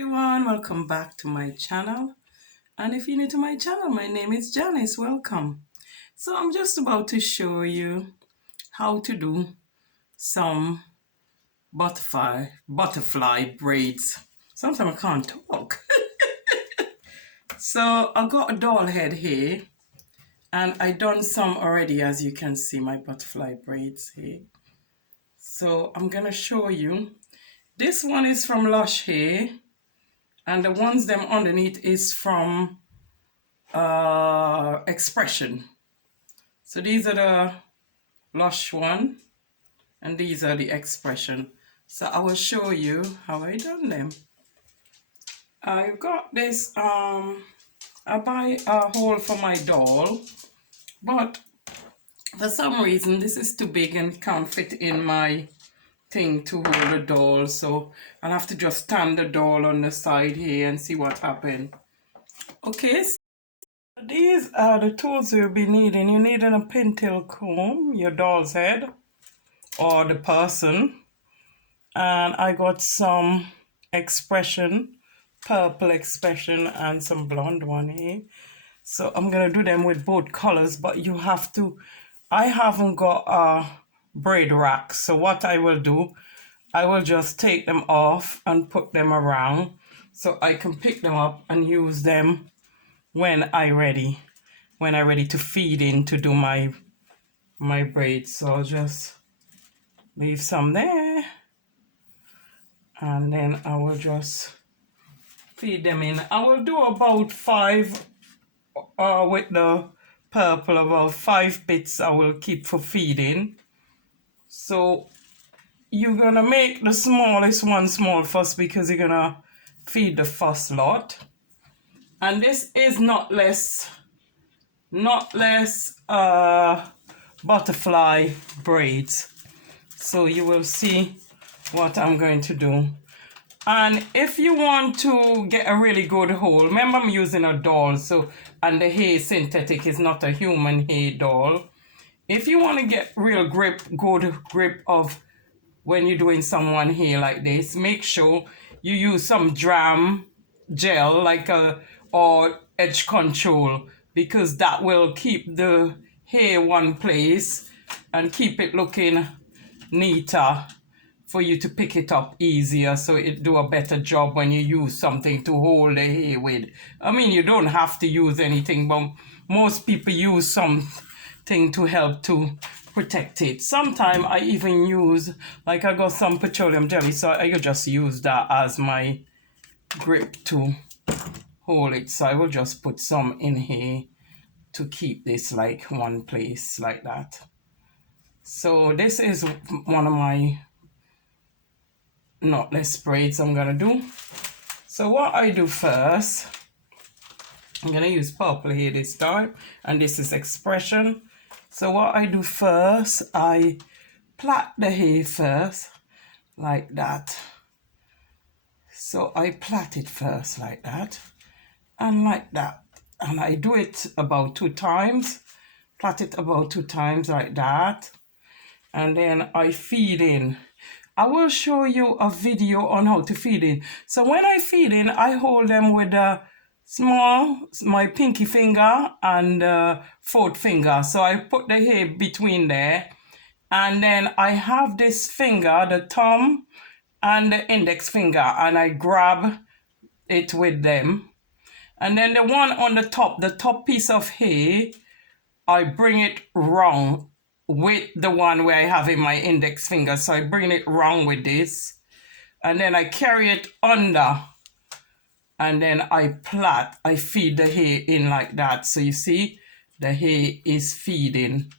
Everyone, welcome back to my channel. And if you're new to my channel, my name is Janice. Welcome. So I'm just about to show you how to do some butterfly braids. Sometimes I can't talk. So I got a doll head here, and I done some already, as you can see my butterfly braids here. So I'm gonna show you. This one is from Lush Hair, and the ones them underneath is from Expression. So these are the Lush one, and these are the Expression. So I will show you how I done them. I got this, I buy a hole for my doll, but for some reason this is too big and can't fit in my thing to hold the doll, so I'll have to just stand the doll on the side here and see what happened. Okay, so these are the tools you'll be needing. You need a pintail comb, your doll's head, or the person. And I got some Expression, purple Expression, and some blonde one here. So I'm gonna do them with both colors, but you have to, I haven't got a braid rack. So what I will do, I will just take them off and put them around so I can pick them up and use them when I ready to feed in to do my braids. So I'll just leave some there, and then I will just feed them in. I will do about 5 with the purple, about 5 bits I will keep for feeding. So you're gonna make the smallest one small first because you're gonna feed the first lot. And this is not less butterfly braids. So you will see what I'm going to do. And if you want to get a really good hold, remember I'm using a doll, so, and the hair synthetic is not a human hair doll. If you want to get real good grip of when you're doing someone hair like this, make sure you use some dram gel or edge control, because that will keep the hair one place and keep it looking neater for you to pick it up easier, so it do a better job when you use something to hold the hair with. I mean, you don't have to use anything, but most people use something to help to protect it. Sometimes I even use, like I got some petroleum jelly, so I just use that as my grip to hold it. So I will just put some in here to keep this like one place like that. So this is one of my knotless braids I'm gonna do. So what I do first, I'm gonna use purple here this time, and this is Expression. So what I do first, I plait the hair first like that. So I plait it first like that and like that, and I do it about 2 times, plait it about 2 times like that, and then I feed in. I will show you a video on how to feed in. So when I feed in, I hold them with my pinky finger and 4th finger. So I put the hair between there, and then I have this finger, the thumb and the index finger, and I grab it with them. And then the one on the top piece of hair, I bring it round with the one where I have in my index finger. So I bring it round with this, and then I carry it under, and then I feed the hair in like that. So you see, the hair is feeding.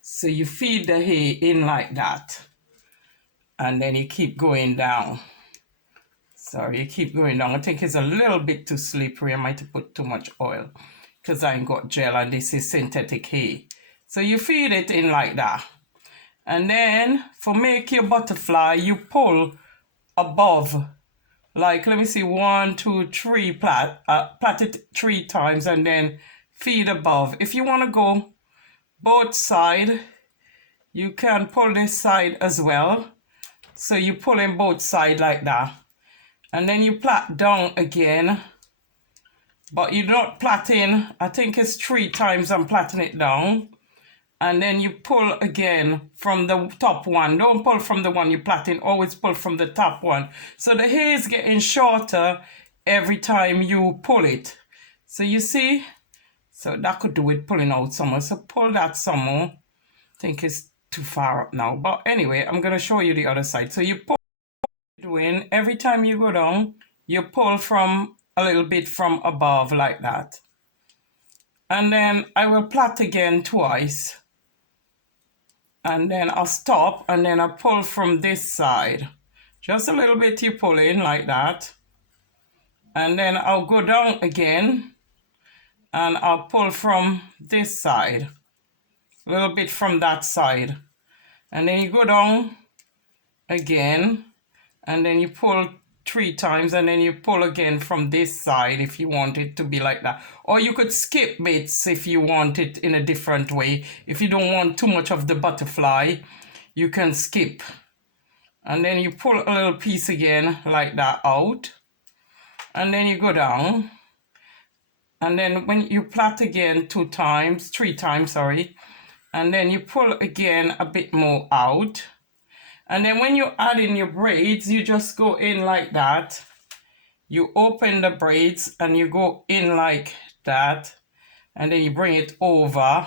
So you feed the hair in like that, and then you keep going down. Sorry, you keep going down. I think it's a little bit too slippery. I might have put too much oil because I ain't got gel and this is synthetic hair. So you feed it in like that. And then for make your butterfly, you pull above. Like, let me see, 1, 2, 3, plait it 3 times and then feed above. If you want to go both sides, you can pull this side as well. So you pull in both sides like that. and then you plait down again, but you don't plait in, I think it's 3 times I'm plaiting it down, and then you pull again from the top one. Don't pull from the one you're plaiting, always pull from the top one. So the hair is getting shorter every time you pull it. So you see, so that could do with pulling out some more. So pull that some more. I think it's too far up now, but anyway, I'm going to show you the other side. So you pull, doing every time you go down, you pull from a little bit from above like that, and then I will plait again twice, and then I'll stop, and then I pull from this side, just a little bit. You pull in like that, and then I'll go down again, and I'll pull from this side, a little bit from that side, and then you go down again, and then you pull 3 times, and then you pull again from this side if you want it to be like that. Or you could skip bits if you want it in a different way. If you don't want too much of the butterfly, you can skip. And then you pull a little piece again like that out, and then you go down, and then when you plait again 3 times, sorry, and then you pull again a bit more out. And then when you add in your braids, you just go in like that. You open the braids and you go in like that. And then you bring it over.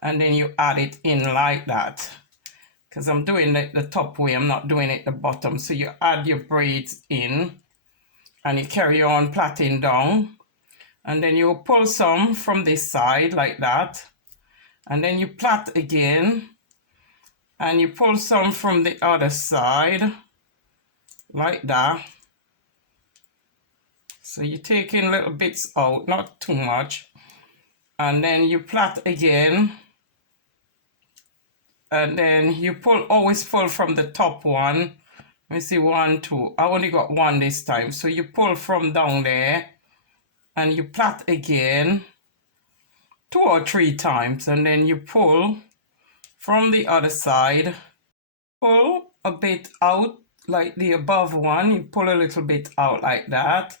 And then you add it in like that. Because I'm doing it the top way, I'm not doing it the bottom. So you add your braids in. And you carry on plaiting down. And then you pull some from this side like that. And then you plait again. And you pull some from the other side like that. So you take in little bits out, not too much, and then you plait again, and then you pull, always pull from the top one. Let me see, 1, 2, I only got 1 this time. So you pull from down there, and you plait again 2 or 3 times, and then you pull from the other side, pull a bit out like the above one, you pull a little bit out like that,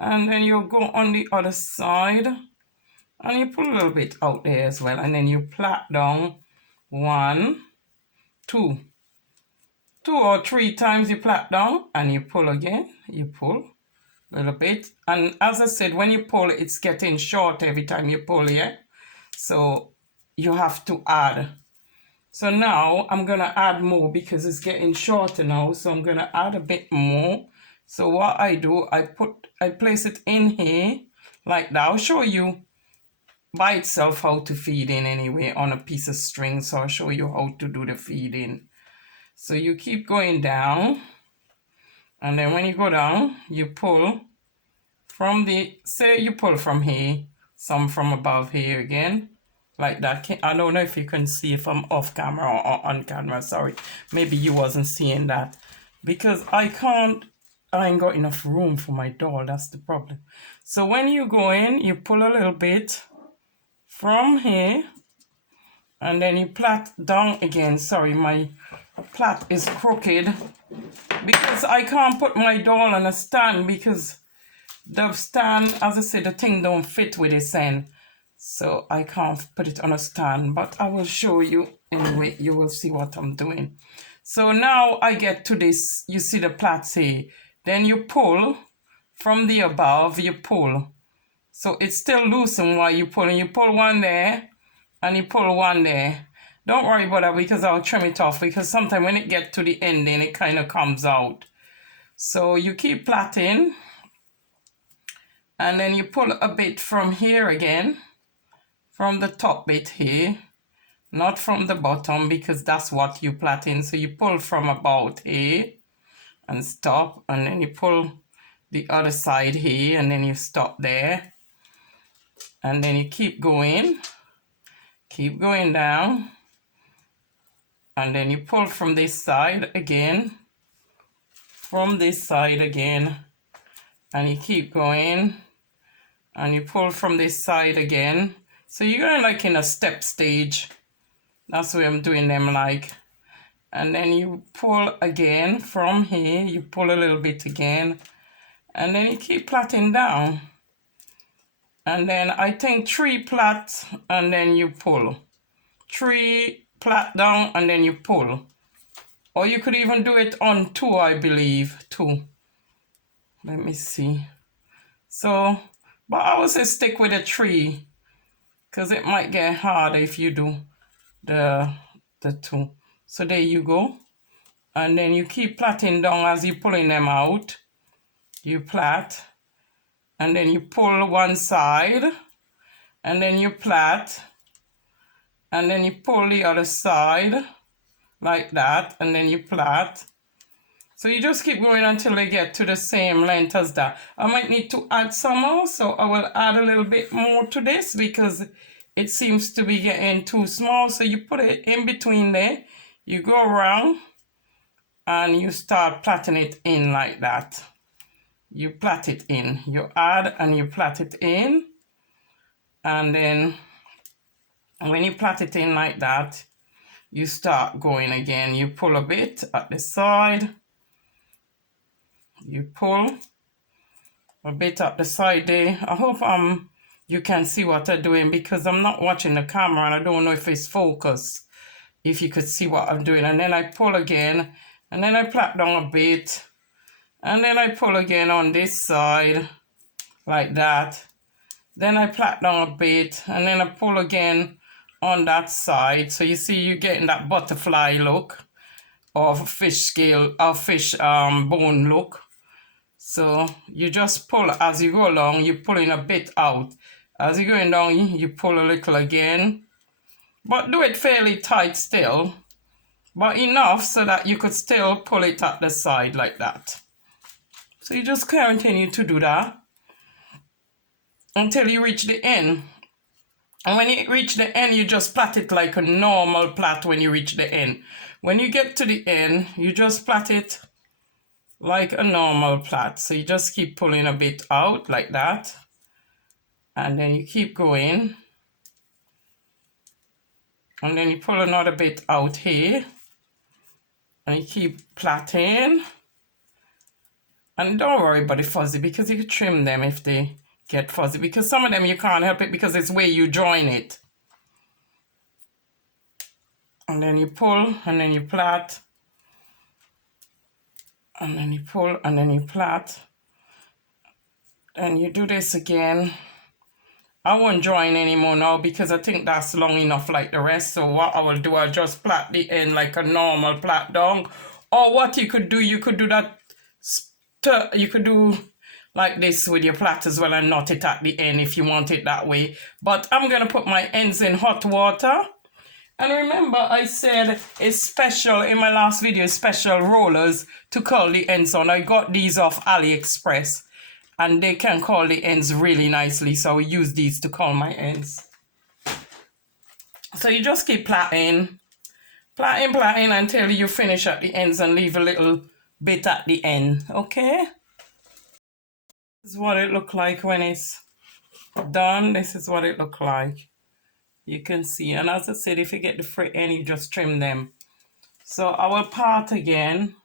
and then you go on the other side and you pull a little bit out there as well, and then you plait down 1, 2 or 3 times. You plait down and you pull again, you pull a little bit, and as I said, when you pull, it's getting short every time you pull here, so you have to add. So now I'm gonna add more because it's getting shorter now, so I'm gonna add a bit more. So what I do, I place it in here like that. I'll show you by itself how to feed in anyway on a piece of string, so I'll show you how to do the feeding. So you keep going down, and then when you go down, you pull from the, say you pull from here, some from above here again, like that. I don't know if you can see if I'm off camera or on camera, sorry. Maybe you wasn't seeing that, because I ain't got enough room for my doll, that's the problem. So when you go in, you pull a little bit from here, and then you plait down again. Sorry, my plait is crooked because I can't put my doll on a stand, because the stand, as I said, the thing don't fit with this end, so I can't put it on a stand, but I will show you anyway. You will see what I'm doing. So now I get to this, you see the plait here, then you pull from the above, you pull, so it's still loosened while you pull, and you pull 1 there and you pull 1 there. Don't worry about that, because I'll trim it off, because sometimes when it gets to the ending, it kind of comes out. So you keep plaiting, and then you pull a bit from here again, from the top bit here, not from the bottom, because that's what you plaiting. So you pull from about here and stop, and then you pull the other side here, and then you stop there, and then you keep going down, and then you pull from this side again, from this side again, and you keep going, and you pull from this side again. So you're going like in a step stage. That's the way I'm doing them, like. and then you pull again from here, you pull a little bit again, and then you keep plaiting down. And then I think 3 plait, and then you pull. 3 plait down, and then you pull. Or you could even do it on 2, I believe, 2. Let me see. So, but I would say stick with a 3, because it might get harder if you do the 2. So there you go. And then you keep plaiting down as you're pulling them out. You plait, and then you pull one side, and then you plait, and then you pull the other side like that, and then you plait. So you just keep going until they get to the same length as that. I might need to add some more, so I will add a little bit more to this because it seems to be getting too small. So you put it in between there, you go around, and you start plaiting it in like that. You plait it in, you add and you plait it in, and then when you plait it in like that, you start going again. You pull a bit at the side, you pull a bit at the side there. I hope you can see what I'm doing because I'm not watching the camera and I don't know if it's focused, if you could see what I'm doing. And then I pull again, and then I plait down a bit, and then I pull again on this side like that. Then I plait down a bit, and then I pull again on that side. So you see you're getting that butterfly look or fish scale or fish bone look. So you just pull as you go along, you're pulling a bit out. As you're going down, you pull a little again. But do it fairly tight still, but enough so that you could still pull it at the side like that. So you just continue to do that until you reach the end. And when you reach the end, you just plait it like a normal plait when you reach the end. When you get to the end, you just plait it like a normal plait. So you just keep pulling a bit out like that. And then you keep going. And then you pull another bit out here. And you keep plaiting. And don't worry about the fuzzy because you can trim them if they get fuzzy. Because some of them you can't help it because it's where you join it. And then you pull and then you plait. And then you pull and then you plait. And you do this again. I won't join anymore now because I think that's long enough like the rest. So what I will do, I'll just plait the end like a normal plait down. Or what you could do that, you could do like this with your plait as well and knot it at the end if you want it that way. But I'm going to put my ends in hot water. And remember, I said it's special in my last video, special rollers to curl the ends on. I got these off AliExpress and they can curl the ends really nicely. So I will use these to curl my ends. So you just keep plaiting until you finish at the ends and leave a little bit at the end. Okay? This is what it looks like when it's done. This is what it looks like. You can see, and as I said, if you get the free end, you just trim them. So I will part again.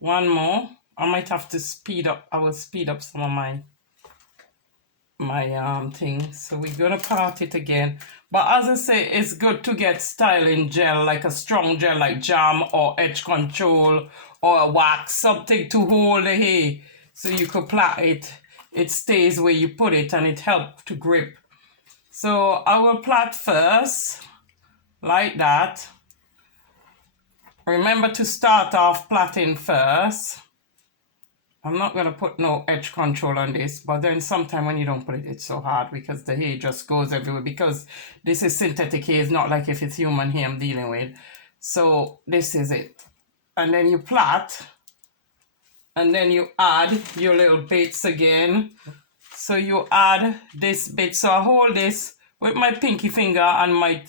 One more. I might have to speed up. I will speed up some of my things. So we're gonna part it again. But as I say, it's good to get styling gel, like a strong gel like jam or edge control or a wax, something to hold the hair so you could plait it. It stays where you put it and it helps to grip. So I will plait first, like that. Remember to start off plaiting first. I'm not going to put no edge control on this, but then sometime when you don't put it, it's so hard because the hair just goes everywhere because this is synthetic hair. It's not like if it's human hair I'm dealing with. So this is it. And then you plait, and then you add your little bits again. So you add this bit. So I hold this with my pinky finger and my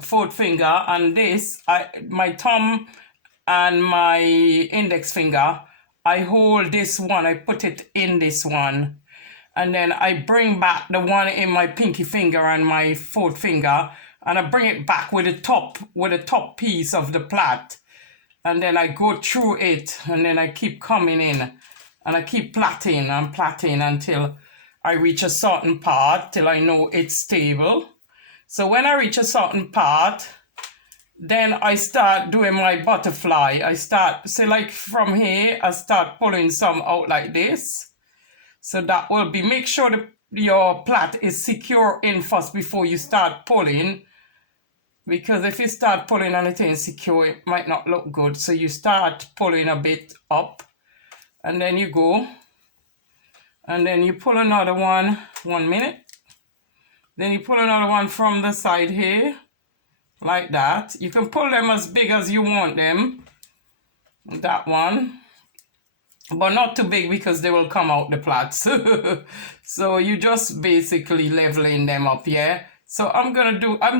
fourth finger, and this, my thumb and my index finger, I hold this one, I put it in this one. And then I bring back the one in my pinky finger and my fourth finger, and I bring it back with the top piece of the plait, and then I go through it, and then I keep coming in, and I keep plaiting and plaiting until I reach a certain part, till I know it's stable. So when I reach a certain part, then I start doing my butterfly. I start, say like from here, I start pulling some out like this. So that will be, make sure your plait is secure in first before you start pulling, because if you start pulling and it ain't secure, it might not look good. So you start pulling a bit up, and then you go, and then you pull another one, 1 minute. Then you pull another one from the side here, like that. You can pull them as big as you want them, that one, but not too big because they will come out the plaits. So you just basically leveling them up, yeah. So I'm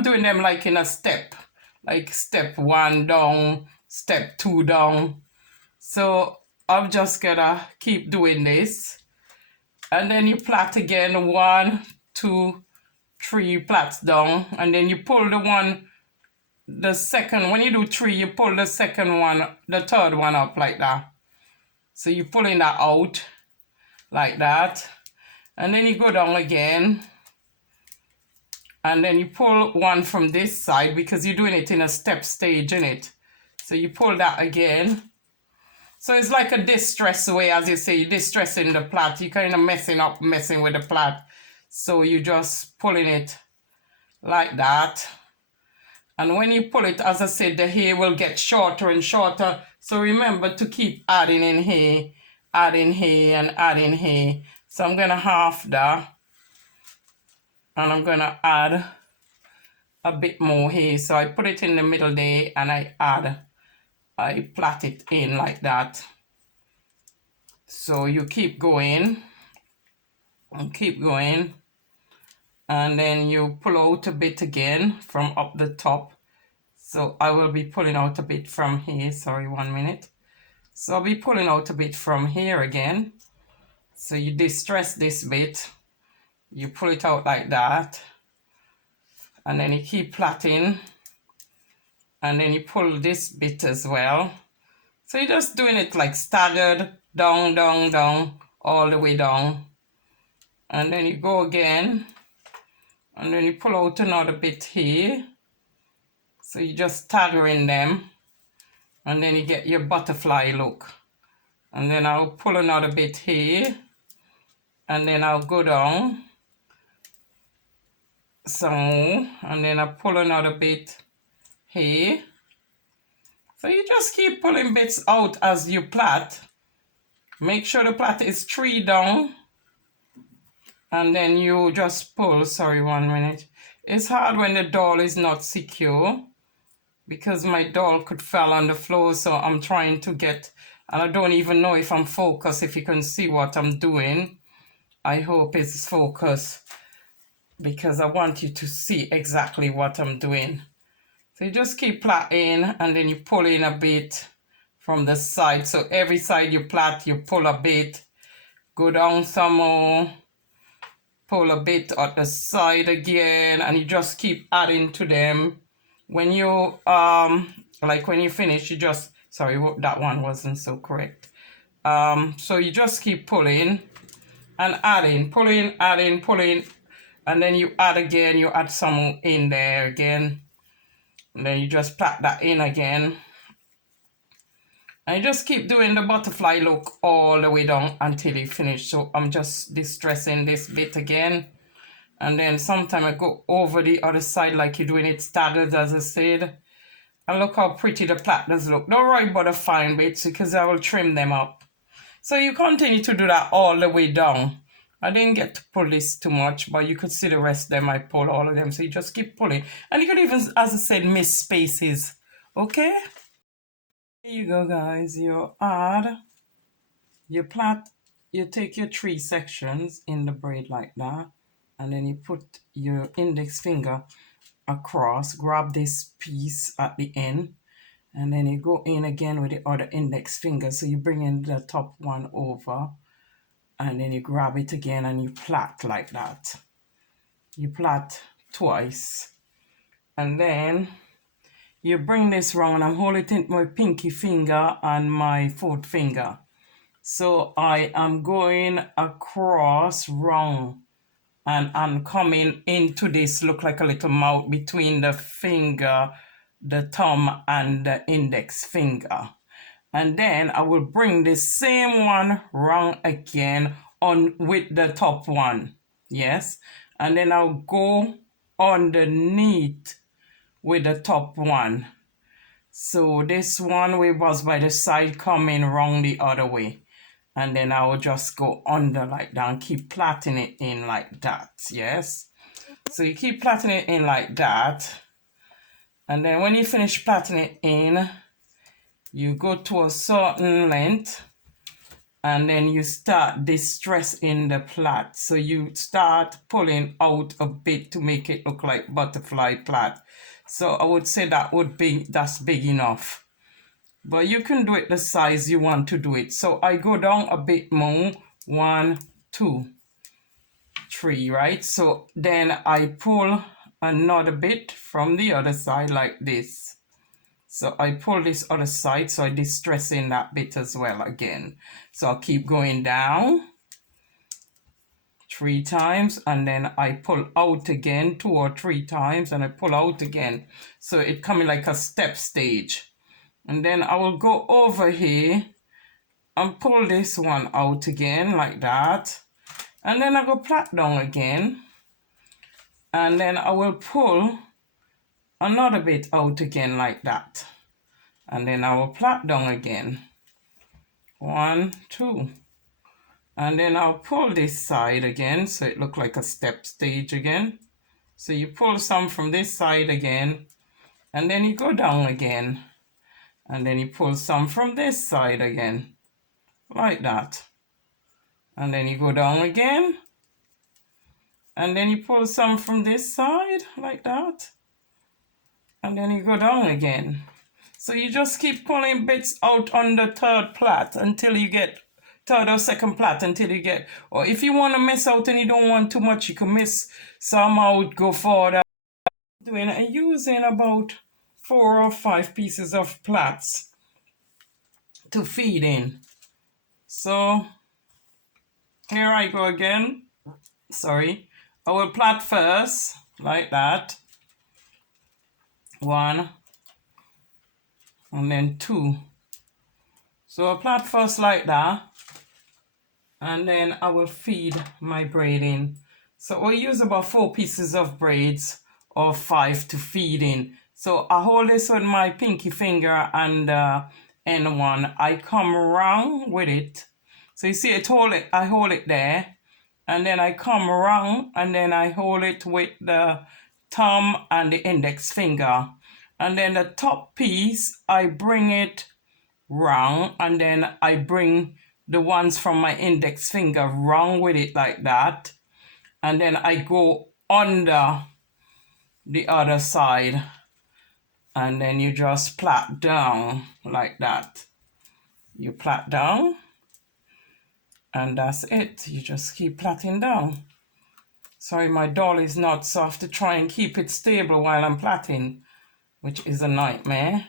doing them like in a step, like step 1 down, step 2 down. So I'm just gonna keep doing this, and then you plait again, 1, 2, 3 plaits down, and then you pull the second, when you do 3, you pull the second one, the third one up like that. So you're pulling that out like that, and then you go down again, and then you pull one from this side because you're doing it in a step stage, in it. So you pull that again. So it's like a distress way, as you say, you're distressing the plait. You're kind of messing with the plait. So you just pulling it like that. And when you pull it, as I said, the hair will get shorter and shorter. So remember to keep adding in hair, adding hair, and adding hair. So I'm going to half that. And I'm going to add a bit more hair. So I put it in the middle there, and I plait it in like that. So you keep going and keep going. And then you pull out a bit again from up the top. So I will be pulling out a bit from here. Sorry, 1 minute. So I'll be pulling out a bit from here again. So you distress this bit. You pull it out like that. And then you keep plaiting. And then you pull this bit as well. So you're just doing it like staggered, down, down, down, all the way down. And then you go again. And then you pull out another bit here. So you just staggering them. And then you get your butterfly look. And then I'll pull another bit here. And then I'll go down. So, and then I pull another bit here. So you just keep pulling bits out as you plait. Make sure the plait is 3 down. And then you just pull, sorry, 1 minute. It's hard when the doll is not secure, because my doll could fall on the floor, so I'm trying to get, and I don't even know if I'm focused, if you can see what I'm doing. I hope it's focused, because I want you to see exactly what I'm doing. So you just keep plaiting, and then you pull in a bit from the side. So every side you plait, you pull a bit, go down some more, pull a bit at the side again, and you just keep adding to them. When you like when you finish, you just, sorry, that one wasn't so correct. So you just keep pulling and adding, pulling, adding, pulling, and then you add again, you add some in there again, and then you just plait that in again. And you just keep doing the butterfly look all the way down until you finish. So I'm just distressing this bit again. And then sometimes I go over the other side like you're doing it staggered, as I said. And look how pretty the plait does look. Don't worry about the fine bits because I will trim them up. So you continue to do that all the way down. I didn't get to pull this too much, but you could see the rest of them. I pulled all of them. So you just keep pulling. And you could even, as I said, miss spaces. Okay? Here you go, guys. You add, you plait, you take your 3 sections in the braid like that. And then you put your index finger across, grab this piece at the end, and then you go in again with the other index finger. So you bring in the top one over, and then you grab it again and you plait like that. You plait twice, And then you bring this round, and I'm holding it in my pinky finger and my fourth finger. So I am going across round, and I'm coming into this, look like a little mouth between the finger, the thumb, and the index finger. And then I will bring the same one round again on with the top one. Yes. And then I'll go underneath with the top one. So this one way was by the side coming round the other way. And then I will just go under like that and keep plaiting it in like that. Yes. So you keep plaiting it in like that. And then when you finish plaiting it in, you go to a certain length, and then you start distressing the plait. So you start pulling out a bit to make it look like butterfly plait. So I would say that's big enough. But you can do it the size you want to do it. So I go down a bit more. 1, 2, 3, right? So then I pull another bit from the other side like this. So I pull this other side, so I distress in that bit as well again. So I'll keep going down 3 times, and then I pull out again 2 or 3 times, and I pull out again. So it coming like a step stage. And then I will go over here and pull this one out again like that. And then I go plait down again. And then I will pull another bit out again like that. And then I will plait down again. 1, 2. And then I'll pull this side again, so it looks like a step stage again. So you pull some from this side again, and then you go down again. And then you pull some from this side again, like that. And then you go down again. And then you pull some from this side, like that. And then you go down again. So you just keep pulling bits out on the third plait until you get third or second plait until you get, or if you want to miss out and you don't want too much, you can miss some out, go further. Doing and using about 4 or 5 pieces of plaits to feed in. So here I go again. Sorry. I will plait first, like that. 1. And then 2. So I plait first like that, and then I will feed my braid in. So we'll use about 4 pieces of braids or 5 to feed in. So I hold this with my pinky finger and end one. I come around with it. So you see I hold it there, and then I come around, and then I hold it with the thumb and the index finger. And then the top piece, I bring it round, and then I bring the ones from my index finger round with it like that. And then I go under the other side, and then you just plait down like that. You plait down, and that's it. You just keep plaiting down. Sorry, my doll is not, so I have to try and keep it stable while I'm plaiting, which is a nightmare.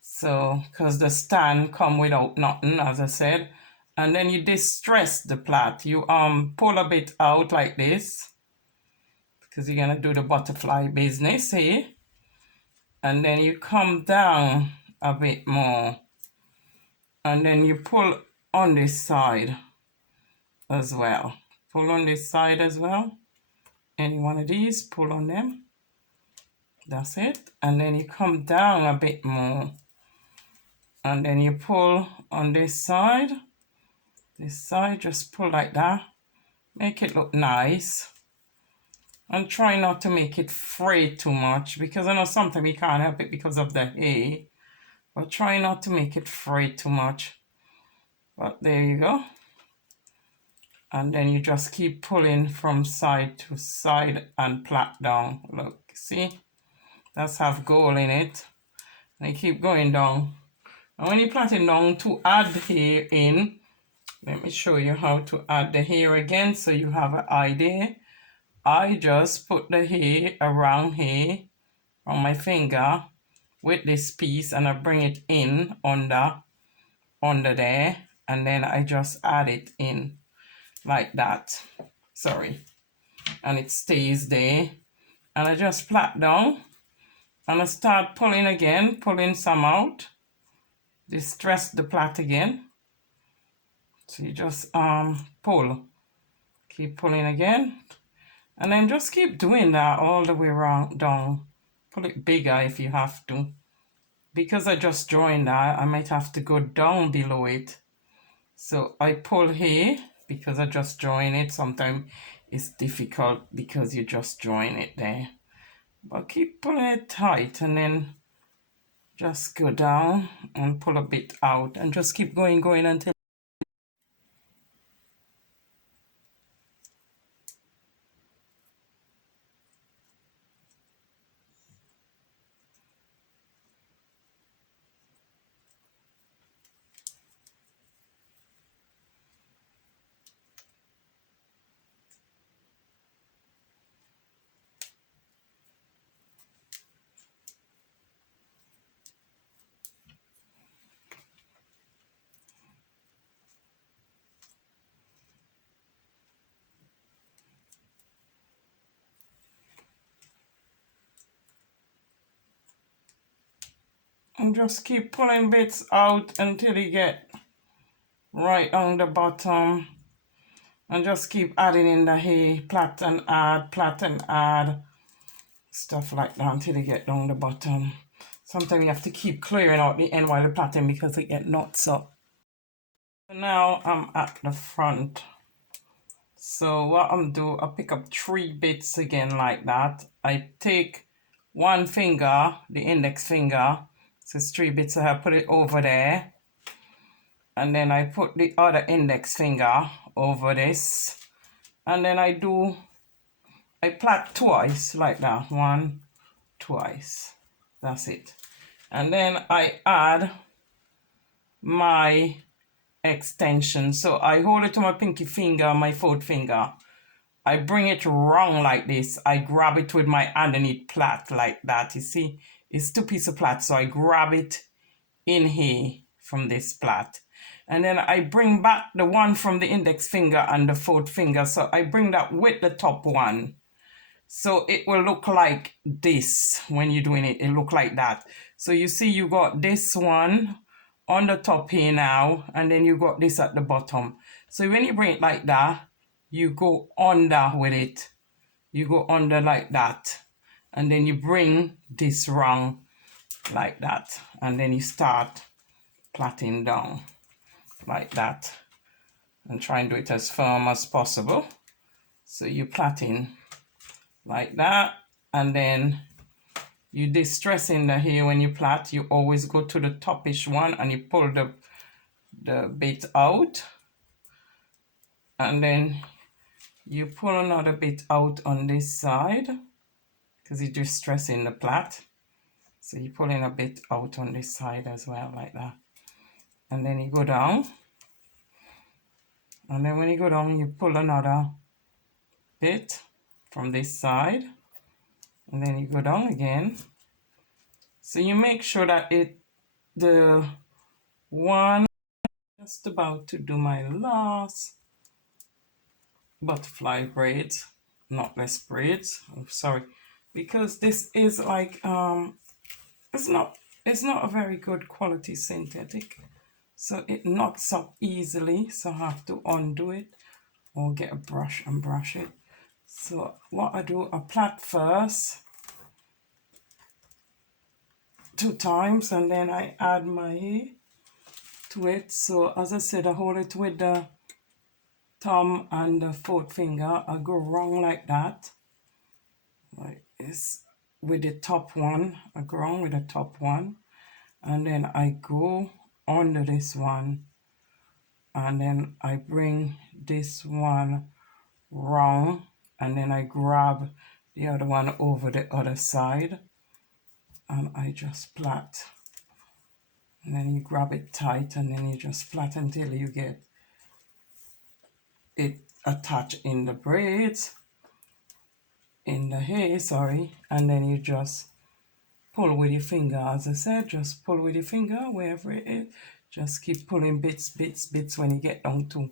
So, because the stand come without nothing, as I said. And then you distress the plait. You pull a bit out like this, because you're going to do the butterfly business here. And then you come down a bit more. And then you pull on this side as well. Pull on this side as well. Any one of these, pull on them. That's it. And then you come down a bit more. And then you pull on this side. This side, just pull like that. Make it look nice. And try not to make it fray too much, because I know sometimes you can't help it because of the hair. But try not to make it fray too much. But there you go. And then you just keep pulling from side to side and plait down. Look, see? That's have gold in it. And you keep going down. And when you plait it down, to add hair in, let me show you how to add the hair again so you have an idea. I just put the hair around here on my finger with this piece, and I bring it in under there, and then I just add it in like that. Sorry. And it stays there. And I just plait down and I start pulling again, pulling some out. Distress the plait again. So you just pull. Keep pulling again. And then just keep doing that all the way around down. Pull it bigger if you have to. Because I just joined that, I might have to go down below it. So I pull here because I just join it. Sometimes it's difficult because you just join it there. But keep pulling it tight and then just go down and pull a bit out and just keep going until and just keep pulling bits out until you get right on the bottom, and just keep adding in the hay, plait and add, stuff like that until you get down the bottom. Sometimes you have to keep clearing out the end while you're plaiting because it get knots up. So now I'm at the front. So what I'm doing, I pick up 3 bits again like that. I take one finger, the index finger, so it's 3 bits, so I put it over there. And then I put the other index finger over this. And then I plait twice like that. 1, twice. That's it. And then I add my extension. So I hold it to my pinky finger, my fourth finger. I bring it wrong like this. I grab it with my underneath plait like that. You see, it's 2 pieces of plait. So I grab it in here from this plait. And then I bring back the one from the index finger and the fourth finger. So I bring that with the top one. So it will look like this when you're doing it. It look like that. So you see you got this one on the top here now, and then you got this at the bottom. So when you bring it like that, you go under with it. You go under like that. And then you bring this round like that. And then you start plaiting down like that. And try and do it as firm as possible. So you're plaiting like that. And then you distress in the hair when you plait. You always go to the topish one and you pull the bit out. And then you pull another bit out on this side because you're distressing the plait. So you're pulling a bit out on this side as well, like that. And then you go down. And then when you go down, you pull another bit from this side. And then you go down again. So you make sure that the one, just about to do my last butterfly braids, knotless braids. I'm sorry, because this is like it's not a very good quality synthetic, so it knots up easily. So I have to undo it or get a brush and brush it. So what I do, I plait first 2 times, and then I add my hair to it. So as I said, I hold it with the thumb and the fourth finger. I go wrong like that, like this, with the top one. I go wrong with the top one, and then I go under this one, and then I bring this one wrong, and then I grab the other one over the other side, and I just plait. And then you grab it tight, and then you just plait until you get it attached in the braids, in the hair, sorry, and then you just pull with your finger. As I said, just pull with your finger wherever it is. Just keep pulling bits. When you get down to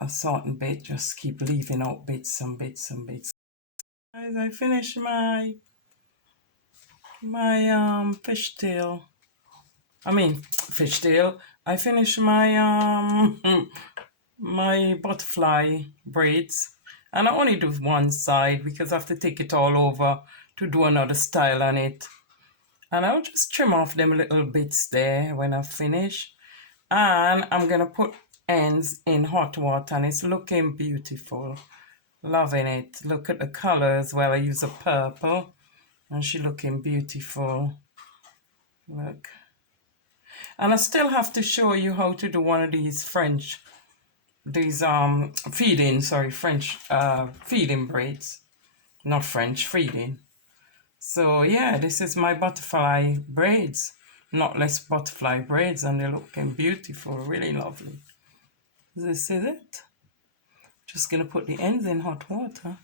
a certain bit, just keep leaving out bits and bits and bits. Guys, I finished my fishtail. Fishtail. I finished my my butterfly braids, and I only do one side because I have to take it all over to do another style on it. And I'll just trim off them little bits there when I finish. And I'm gonna put ends in hot water, and it's looking beautiful. Loving it. Look at the color as well. I use a purple, and she looking beautiful. Look. And I still have to show you how to do one of these French feeding braids, not French, feeding. So yeah, this is my butterfly braids, knotless butterfly braids, and they're looking beautiful, really lovely. This is it. Just gonna put the ends in hot water.